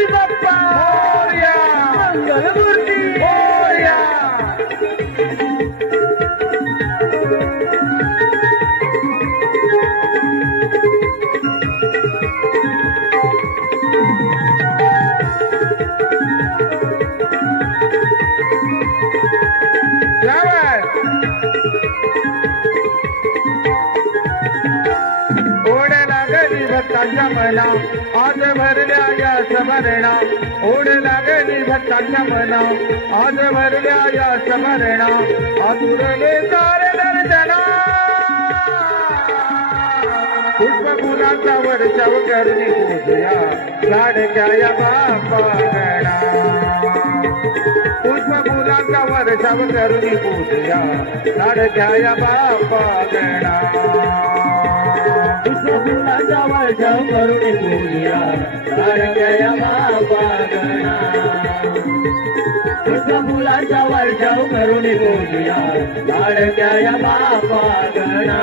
गणपती बाप्पा मोरया. मंगलमूर्ती मोरया. यावर ओढ लागली भक्तांच्या मना आज भरल्या या समरणा ओढ लागली भक्तांच्या मना आज भरल्या या समरणा आतुरले सारे दर्शना पुष्प फुलांचा वर्षाव करुणी पूजया लाडक्या या बाप्पागणा पुष्प फुलांचा वर्षाव करुणी पूजया लाडक्या या बाप्पागणा पुष्पफुलांचा वर्षाव करुणी पूजया लाडक्या बाप्पागणा पुष्पफुलांचा वर्षाव करुणी पूजया लाडक्या बाप्पागणा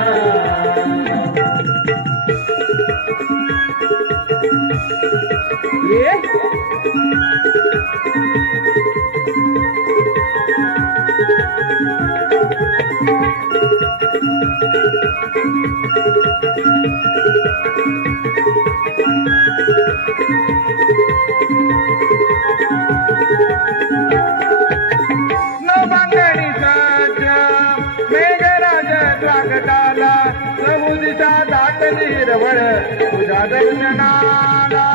नवंगणी सज्ज मेघराज स्वागताला समुदिता दाटली हिरवळ तुझ्या दर्शनाला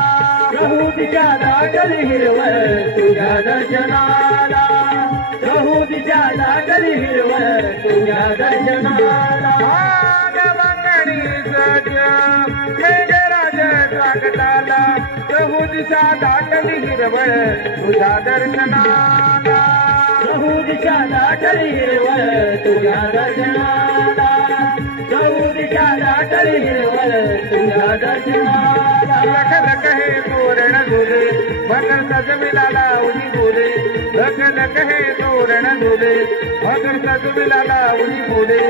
प्रभूतीच्या दाटली हिरवळ तुझ्या दर्शनाला प्रभूतीच्या दाटली हिरवळ तुझ्या दर्शनाला नवंगणी सज्ज मेघराज स्वागताला समुदिता दाटली हिरवळ तुझ्या दर्शनाला प्रभूतीच्या दाटली हिरवळ तुझ्या दर्शनाला प्रभूतीच्या दाटली हिरवळ तुझ्या दर्शनाला लख लख हे तोरण झुले मकर सजविला लावणी बोले लख लख हे तोरण झुले मकर सजविला लावणी बोले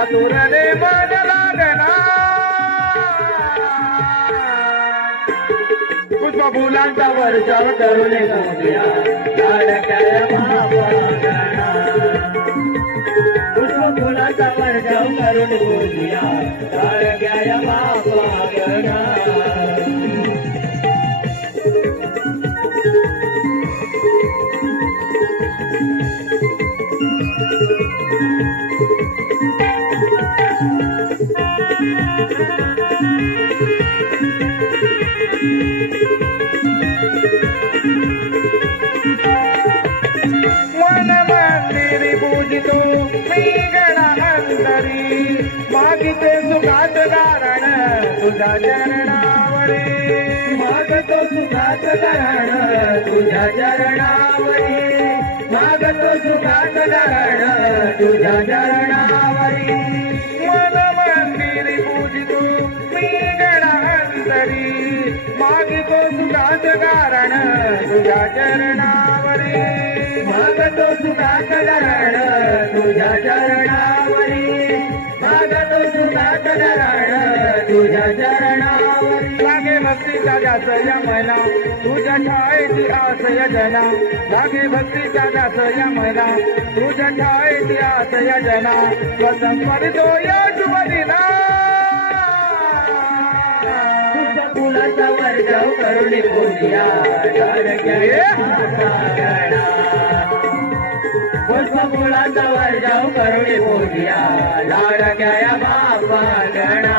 आतुरले मन लागना पुष्प फुलांचा वर्षाव करुणे पूजया लाडक्या बाप्पागणा पुष्पफुलांचा वर्षाव करुणे पूजया लाडक्या बाप्पागणा मन मंदिरी पूजितो मी गणांतरी मागिते सुखात कारण तुझ्या चरणावरी मागतो सुखात कारण तुझ्या चरणावरी मागतो सुखात कारण तुझ्या चरणावरी मन मंदिरी पूजितो मी गणांतरी मागितो सुखात कारण तुझ्या चरणावरी मागतो सुखात कारण तुझ्या चरणावरी मागतो सुखात कारण तुझ्या चरणावरी लागे भक्तीचा जास या मना तुझ्या छायेची आस या जना लागे भक्तीचा जास या मना तुझ्या छायेची आस या जना स्वतः करतो या शुभदिना पुष्पफुलांचा वर्षाव करुणे पूजया लाडक्या बाप्पागणा पुष्पफुलांचा वर्षाव करुणे पूजया लाडक्या बाप्पागणा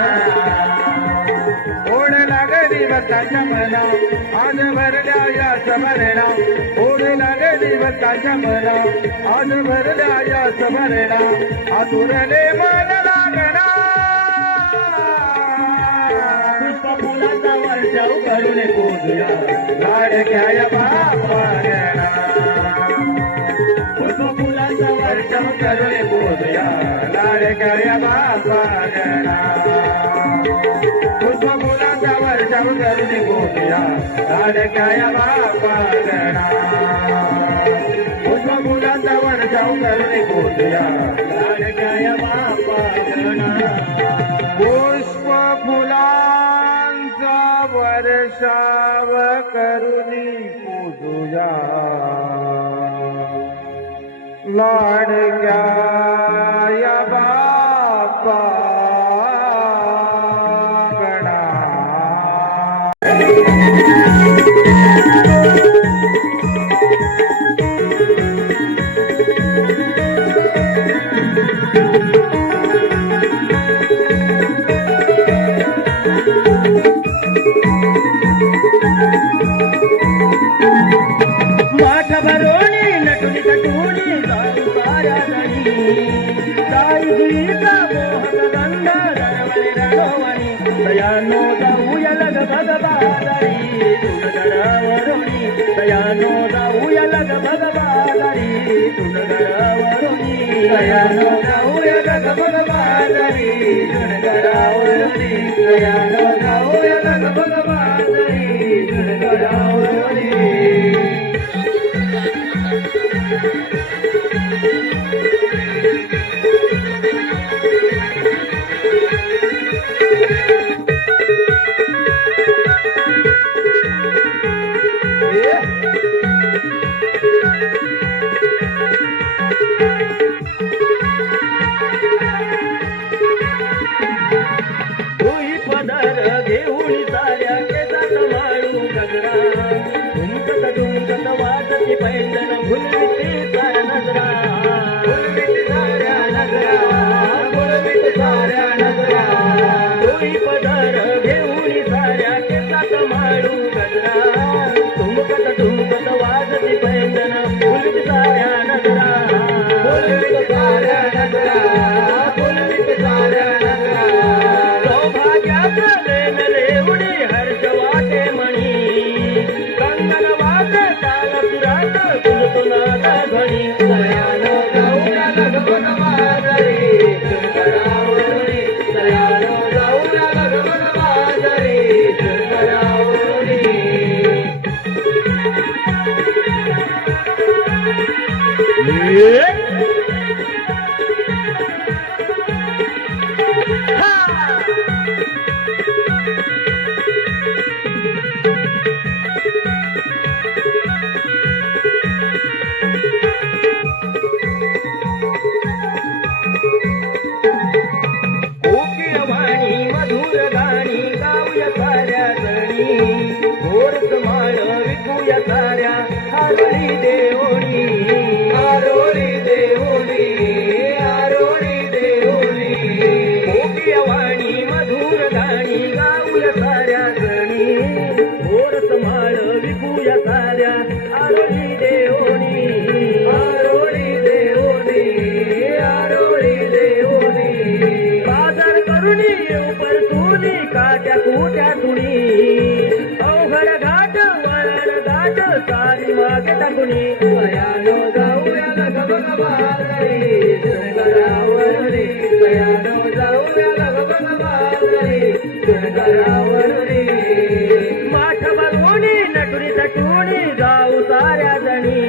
ओढ लागली भक्तांच्या मना आज भरल्या या समरणा ओढ लागली भक्तांच्या मना आज भरल्या या समरणा आतुरले मन लागना पुष्पफुलांचा वर्षाव करुणे पूजया लाडक्या बाप्पागणा पुष्पफुलांचा वर्षाव करुणे पूजया लाडक्या बाप्पागणा पुष्प फुलांचा वर्षाव करुणी पूजया लाडक्या बाप्पागणा पुष्प फुलांचा वर्षाव करुणी पूजया लाडक्या बाप्पागणा पुष्प फुलांचा वर्षाव करुणी पूजुया लाडक्या या बापा गणा. माठ भरोणी नटुनी तटुनी जाऊ साऱ्या जणी साई जुईचा मोहक गंध दरवळे रणवणी दयानो जाऊया लग भगवादरी तुनगरावरुणी दयानो जाऊया लग भगवादरी तुनगरावरुणी दयानो जाऊया लग भगवादरी तुनगरावरुणी दयानो जाऊया लग भगवादरी तुनगरावरुणी. भुई पदर घेऊन साऱ्या केसात माळू गजरा तुमकत तुमकत वाजती पैंजण भुलविते साऱ्या नजरा भुलविते साऱ्या नजरा भुलविते साऱ्या नजरा. भुई पदर घेऊन साऱ्या केसात माळू गजरा तुमकत तुमकत वाजती पैंजण भुलविते साऱ्या नजरा भुलविते साऱ्या नजरा भुलविते साऱ्या नजरा. सौभाग्याचे मेले उडी हर्ष वाटे मणी कंगन वाटे काल सुरात गुंजतो नाद ध्वनी दयानो जाऊया लग भगवादरी तुनगरावरुणी दयानो जाऊया लग भगवादरी तुनगरावरुणी. कोकिळवाणी मधुर गाणी गाऊया साऱ्या जणी घोरच माळ विकूया साऱ्या आरोळी देवणी आरोळी देवणी आरोळी देवणी. कोकिळवाणी मधुर गाणी गाऊया साऱ्या जणी घोरच माळ विकूया साऱ्या आरोळी देवणी आरोळी देवणी आरोळी देवणी. बाजार करुणी परतुनी काट्या कुट्या तुणी अवघड घाट वळण घाट सारी मागे टाकुणी दयानो जाऊया लग भगवादरी तुनगरावरुणी दयानो जाऊया लग भगवादरी तुनगरावरुणी. माठ भरवणी नटुनी तटुनी जाऊ साऱ्या जणी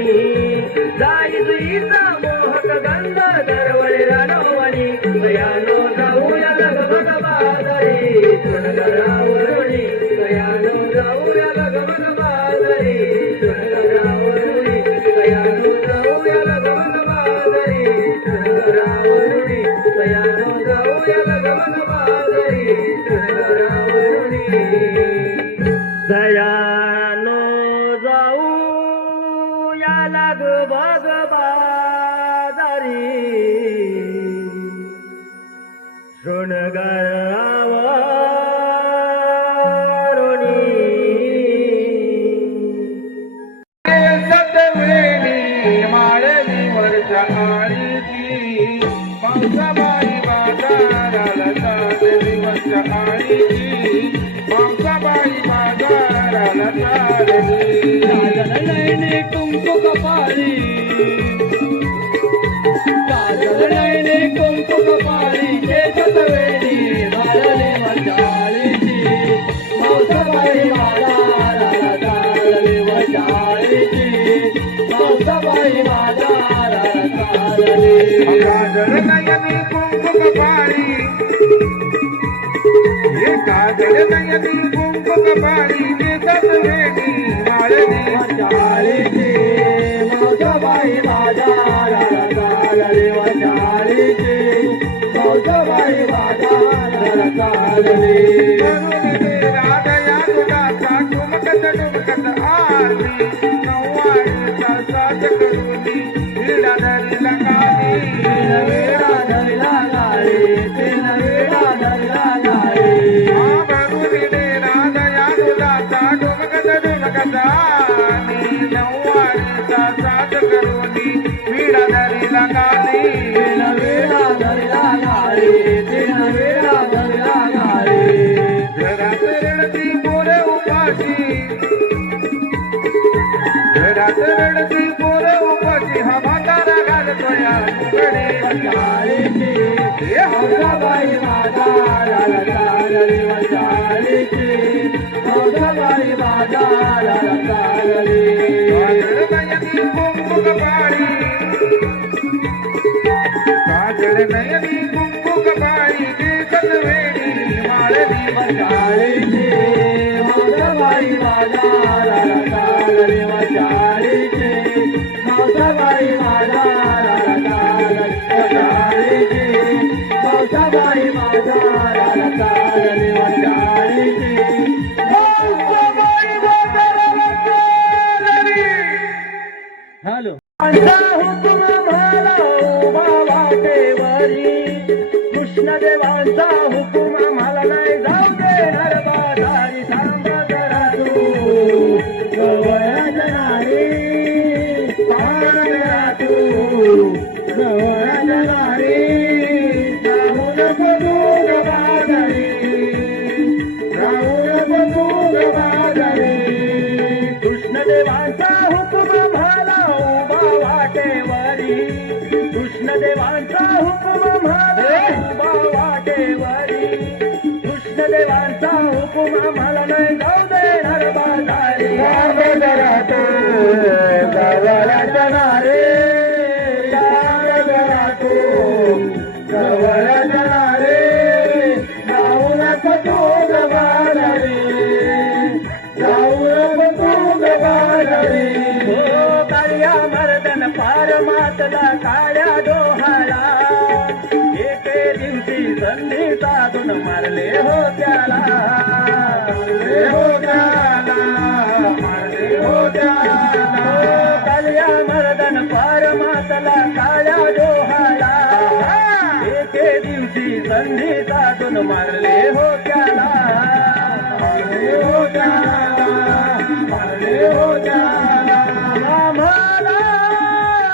जाई जुईचा मोहक गंध दरवळे रणवणी दयानो जाऊया लग भगवादरी तुनगरावरुणी दयानो जाऊया लग भगवादरी तुनगरावरुणी दयानो जाऊया लग भगवादरी तुनगरावरुणी दयानो जाऊया लग भगवादरी तुनगरावरुणी दयानो जाऊया लग भगवादरी तुनगरावरुणी. सतवेणी माळली वरच्या आळीची पावसाबाई बाजाराला चालली वरच्या आळीची पावसाबाई बाजाराला चालली. काजल नयने कुंकू कपाळी काजल नयने कुंकू कपाळी केसात वेणी माळली वरचाळीची पावसाबाई बाजाराला चालली वरचाळीची पावसाबाई बाजाराला चालली. काजल नयनी कुंकू कपाळी हे काजल नयनी कुंकू कपाळी केसात वेणी माळली चाळीची मावसाबाई माझा राला चालली व चाळीची मावसाबाई माझा राला चालली राधया दुधाचा ठुमकत ठुमकत आली नऊवारीचा साज करुनी विडा धरला काली वेळा धरला गाडी तीन वेळा धरला गाडी राधया दुधाचा ठुमकत ठुमकत आली नऊवारीचा साज करुनी विडा धरला काली तीन वेळा धरला गाडी तीन वेळा धरला गाडी घरात रडती पोरे उपाशी घरात रडती पोरे उपाशी हा म्हातारा घालतोया तुकडे चाळीची मावसाबाई माझा राला चालली व चाळीची मावसाबाई माझा राला चालली नयनी कुंकू कपाळी काजळ नयनी कुंकू कपाळी केसत वेणी माळली चाळीची मावसाबाई माझा राला चालली व चाळीची मावसाबाई माझा राला चालली व चाळीची मावसाबाई माझा राला चालली व चाळीची मावसाबाई माझा राला चालली. हॅलो हुकुम मला उभा वाटेवरी कृष्णदेवांचा हुकुम आम्हाला नाही जाऊ देणार बाजारी थांब जरा तू गवळ्याच्या नारी थांब जरा तू गवळ्याच्या नारी जाऊ नको दूध बाजारी जाऊ नको दूध बाजारी कृष्णदेवांचा हुकुम मला उभा वाटेवरी कृष्णदेवांचा हुकुम मला उभा वाटेवरी कृष्णदेवांचा हुकुम आम्हाला नाही जाऊ देणार बाजारी थांब जरा तू गवळ्याच्या नारे थांब जरा तू गवळ्याच्या नारे जाऊ नको तू बाजारी जाऊ नको तू बाजारी हो काळ्या मर्दन पार मातला काळ्या डोहाला एके दिवशी संधी साधून मारले हो त्याला मारले हो त्याला मारले हो त्याला हो काळ्या मर्दन पार मातला काळ्या डोहाला एके दिवशी संधी साधून मारले हो त्याला मारले हो त्याला मारले हो त्याला आम्हाला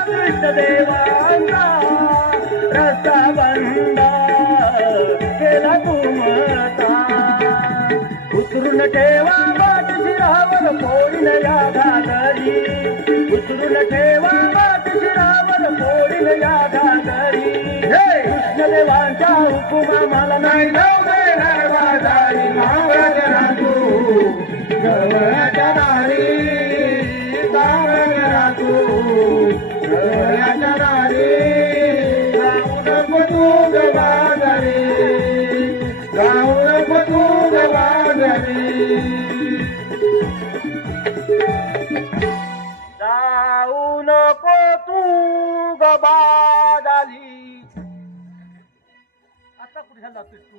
कृष्णदेवांचा रस्ता बंद केला तुमचा उतरून ठेवा वाट शिरावर पोळीन या घागरी उतरून ठेवा वाट शिरावर पोळीन या घागरी कृष्णदेवांचा हुकुम आम्हाला नाही जाऊ देणार बाजारी मावळ्याच्या तू गवळ्याच्या नारी सावळ्याच्या तू गवळ्याच्या नारी जाऊ नको तू बाजारी जाऊ नको तू बाजारी जाऊ नको तू गबादाली आता कुठे जातोस तू